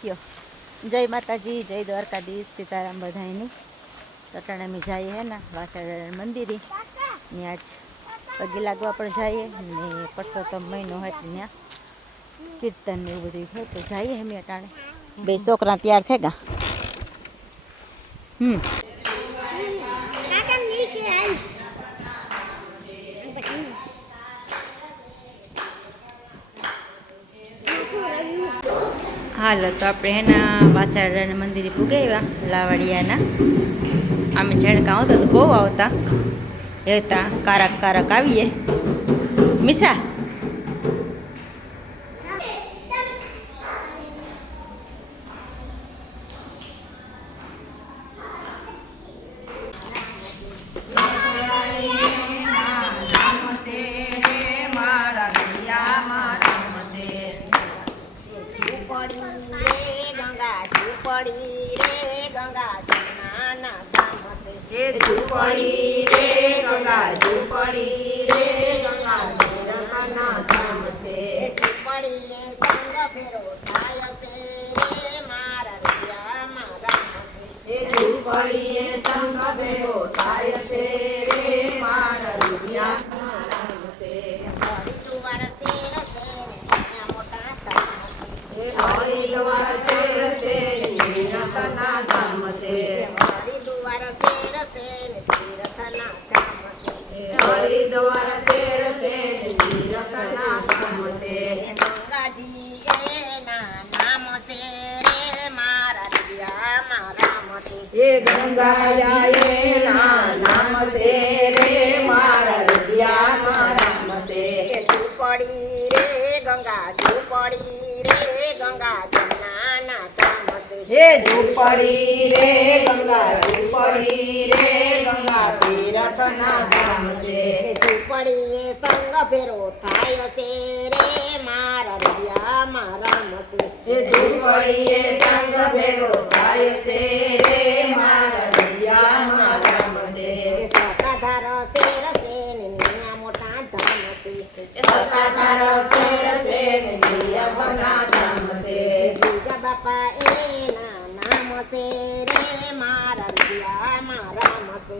કયો જય માતાજી, જય દ્વારકાધીશ, સીતારામ બધાની। તટાણે में जाइए है ना वाचाड़ा मंदिरे ત્યાં જ પગે લાગવા પણ જઈએ ને પરસોત્તમ મહિનો હોય એટલે ત્યાં કીર્તન ને એવું બધું થાય તો જઈએ અમે અટાણે બે છોકરા તૈયાર થઈ ગયા। હાલો તો આપણે એના વાચાડાના મંદિરે પૂગાવ્યા લાવાડિયાના। અમે ઝાડકા આવતા તો બહુ આવતા હતા, કારક કારક આવીએ મીસા झूपड़ी रे गंगा झूपड़ी रे गंगा रखना धाम से झूपड़ी ने संग फेरो थाय से रे मारा रिया मारा से झूपड़ी ने संग फेरो थाय से रे मारा रिया मारा से हरि द्वार से रसे ने मोटा धाम से हरि द्वार से रसे ने रखना धाम से हरि द्वार से रसे हरिद्वार से रसे तीर्थना धाम से गंगा जी ना नाम से रे मारा दिया मारा मते ये गंगा जाए ना नाम से रे मारा दिया मारा मते झूपड़ी रे गंगा झूपड़ी रे गंगा जनाना धाम से हे झूपड़ी रे गंगा झूपड़ी रे गंगा तीर्थना धाम से झूपड़ी संग फेरो थाय से रे मारा रिया मारा मसे झूपड़ी संग फेरो थाय से रे मारा रिया मारा मसे सताधार से रसे निया मोटा धाम से सताधार से रसे निया बना धाम से जीजा बापा ए ना नाम से रे मारा रिया मारा मसे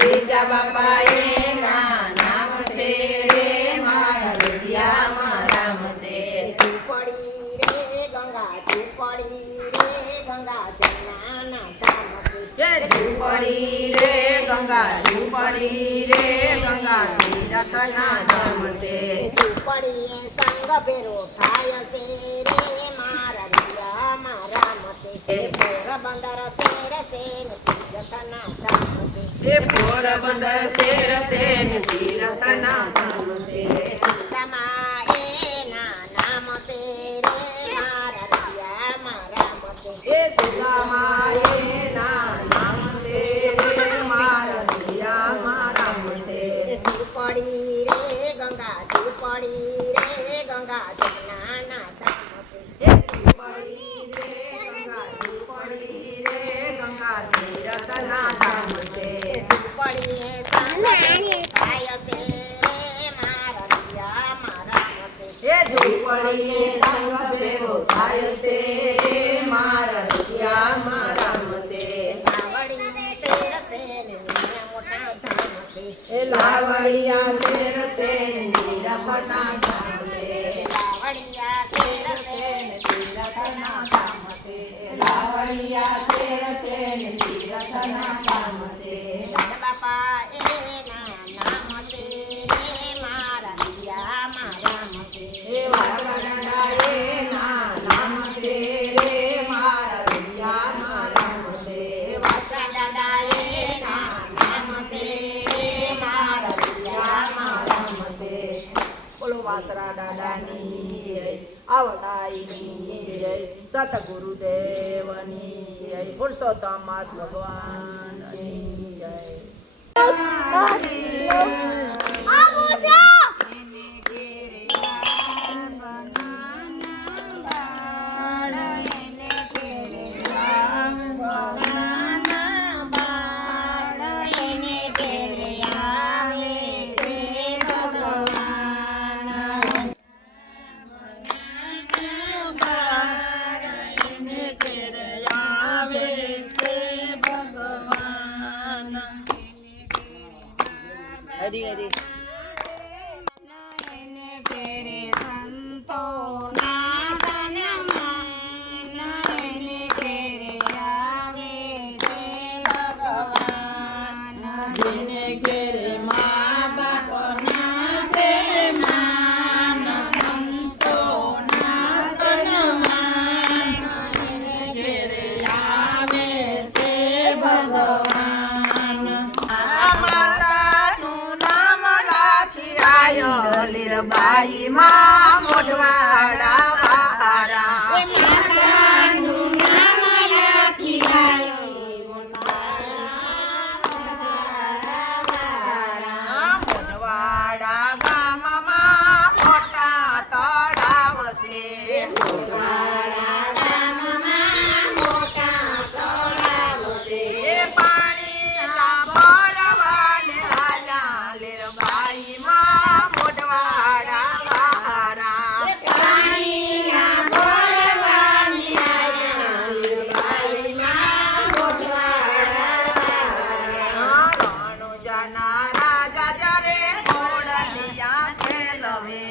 गीजा बापा ए ना नाम से रे मारा रिया मारा मसे झूपड़ी रे गंगा झूपड़ी रे गंगा जनाना धाम से झूपड़ी रे गंगा झूपड़ी रे गंगा तीर्थना धाम से झूपड़ी संग फेरो थाय से रे मारा रिया मारा मसे पोरबंदर से रसे तीर्थना धाम से पोरबंदर से रसे तीर्थना धाम से सीतामाए ना नाम से रे मारा रिया मारा मसे सीतामाए ना नाम से रे मारा रिया मारा मसे झूपड़ी रे गंगा झूपड़ी रे गंगा जनाना धाम से झूपड़ी रे गंगा झूपड़ी रे गंगा तीर्थना धाम से झूपड़ी थाय से रे मारा रिया मारा मसे झूपड़ी संग फेरो थाय से रे मारा रिया मारा मसे लावड़ी से रसे निया मोटा धाम से लावड़िया से रसे निरखना धाम से लावड़िया से रसे निरखना धाम से लावड़िया से रसे निरखना धाम से बापा ए ना नाम से रे मारा रिया मारा मसे वाचाड़ा ए ना नाम से रे मारा रिया मारा मसे वाचाड़ा ए ना नाम से रे मारा रिया मारा मसे बोलो वासरा दादानी जय आवताईनी जय सतगुरुदेवनी जय पुरुषोत्तम मास भगवाननी जय ઘેરે આવે છે ભગવાન. હરી હરી. એને ઘેરે સંતોના સન્માન, એને ઘેરે આવે છે ભગવાન. જેને ઘેરે મા બાપના છે માન, સંતોના સન્માન, એને ઘેરે આવે છે ભગવાન. આ માતાનું નામ લાખી આયો લીરબાઈ માં મોઢવાડા વારા. માતાનું નામ લાખી આયો મોઢવાડા ગામમાં મોટા તળાવ છે. મોઢવાડા ગામમાં મોટા તળાવ છે. પાણી ભરવાને આલા લીરબાઈ માં મોઢવાડા વારા. પાણી ભરવાને આલા લીરબાઈ માં મોઢવાડા વારા. રણુજાના રાજા જ્યારે ઘોડલિયા ખેલવે.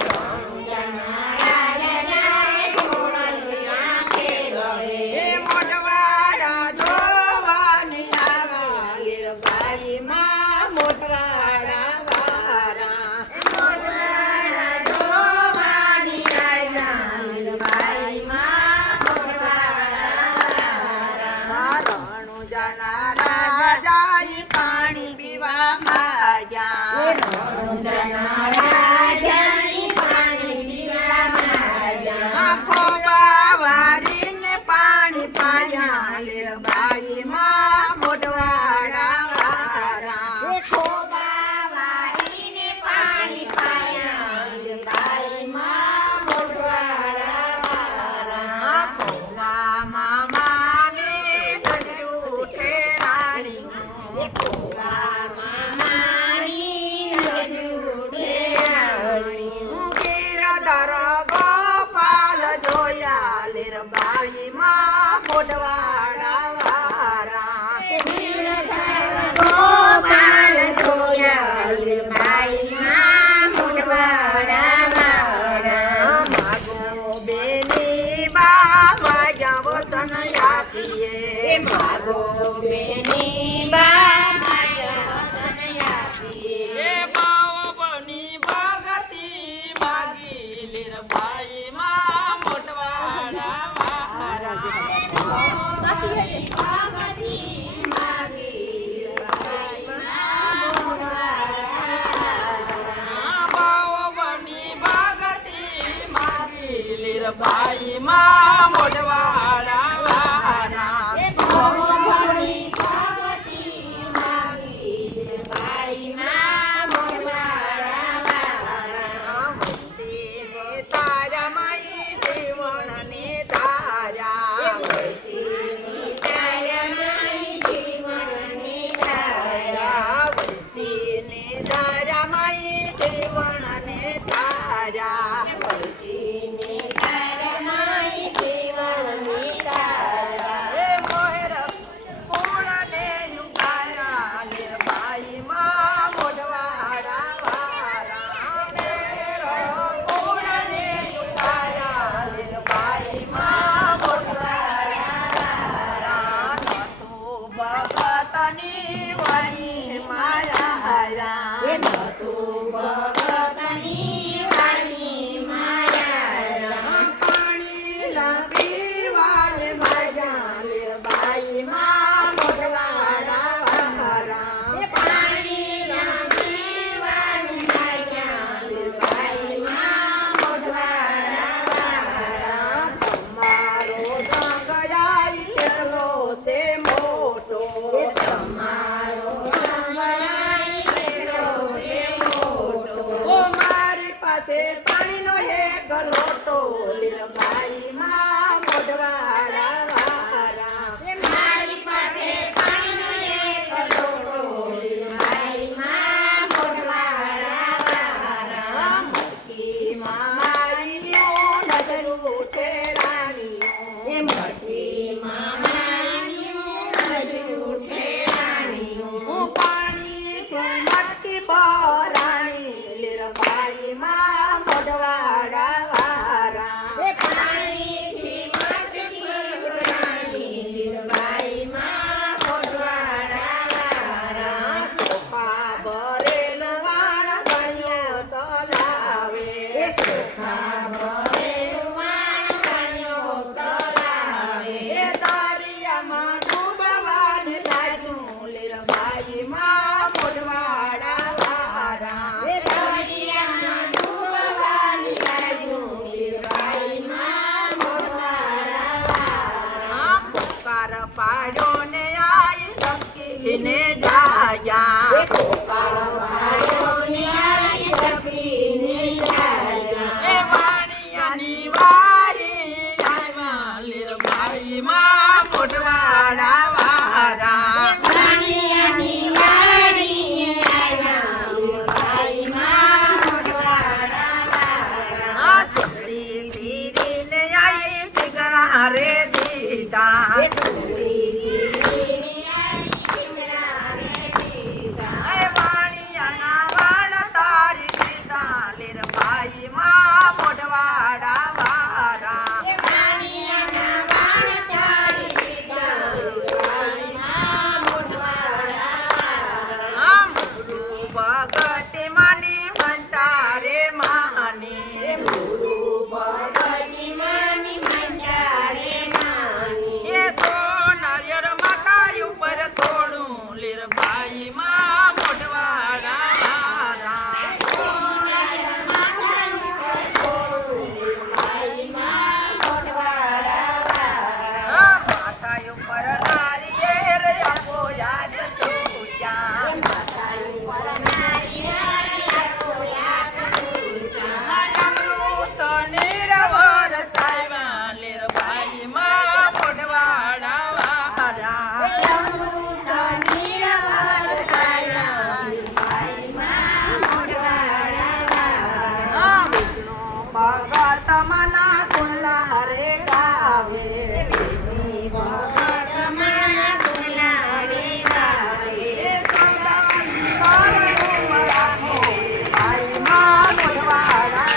રણુજાના રાજા જ્યારે ઘોડલિયા ખેલવે. મોઢવાડા જોવાની આવા લીરબાઈ માં મોઢવાડા વારા. મોઢવાડા જોવાની આવા લીરબાઈ માં મોઢવાડા વારા. રણુજાના રાજા ઈ પાણી પીવા માંગ્યા. રણુજાના રાજા ઈ પાણી પીવા માંગ્યા. ખોબા વારીને પાણી પાયા લીરબાઈ માં મોઢવાડા વારા. ખોબા વારીને પાણી પાયા લીરબાઈ માં મોઢવાડા વારા. ખોબામાં માની નજરું ઠેરાણી. ખોબામાં માની નજરું ઠેરાણી. ગીરધર ગોપાલ જોયા લીરબાઈ માં મોઢવાડા વારા. ગીરધર ગોપાલ જોયા લીરબાઈ માં મોઢવાડા વારા. માગો બેની બા માગ્યા વતન આપીએ. માગો બેની બા માગ્યા વતન આપીએ. બાવની ભગતી માગી લીરબાઈ માં મોઢવાડા વારા. બાવની ભગતી માગી લીરબાઈ માં મોઢવાડા વારા. બાવની ભગતી માગી લીરબાઈ માં મોઢવાડા વારા. બાવની ભગતી માગી લીરબાઈ માં મોઢવાડા વારા. વૈસીને તારા માઈ જીવનને ધાર્યા. વૈસીને તારા માઈ જીવનને ધાર્યા. વૈસીને તારા માઈ જીવનને ધાર્યા. વૈસીને તારા માઈ જીવનને લીરબાઈ માં મોઢવાડા વારા વાણિયાની વાડીએ આવ્યા લીરબાઈમાં મોઢવાડા વાળા. આ સુંદરી સીરીને આઈ ટીંગરા રે દીધા એ વાણિયાના વાણ તારી દીધા લીરબાઈ માં મોઢવાડા વારા વાણિયાના વાણ તારી દીધા લીરબાઈમાં મોઢવાડા વાળા. આમ ગુરુ ભગત માની મનતા રે માની ભગવતી માની મંજારે માની. એ સોનારિયર મકાઈ ઉપર થોડું લીરબાઈ માં મોઢવાડા વારા લીરબાઈમાં મોઢવાડા વાળા. આ માથા ઉપર નારિયેર આપો યાદ તૂટ્યા અમૃત નિરવર સાયવા લીરબાઈ માં મોઢવાડા વારા આ વિષ્ણુ ભગત મના કુંડલા રે ગાવે એ સૌદાઈ કારણું રાખો લીરબાઈ માં મોઢવાડા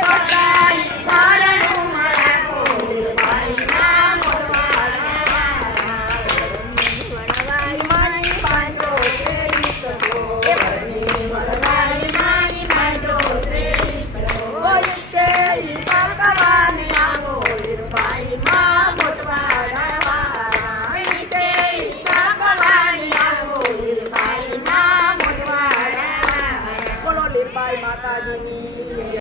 સૌદાઈ કારણું રાખો લીરબાઈ માં મોઢવાડા મારી બાંધો તેરી સદો ઓય તે ભગવાન આવો લીરબાઈ માં મોઢવાડા વાળા તે ભગવાન આવો લીરબાઈ માં મોઢવાડા બોલો લીરબાઈ માતાજીની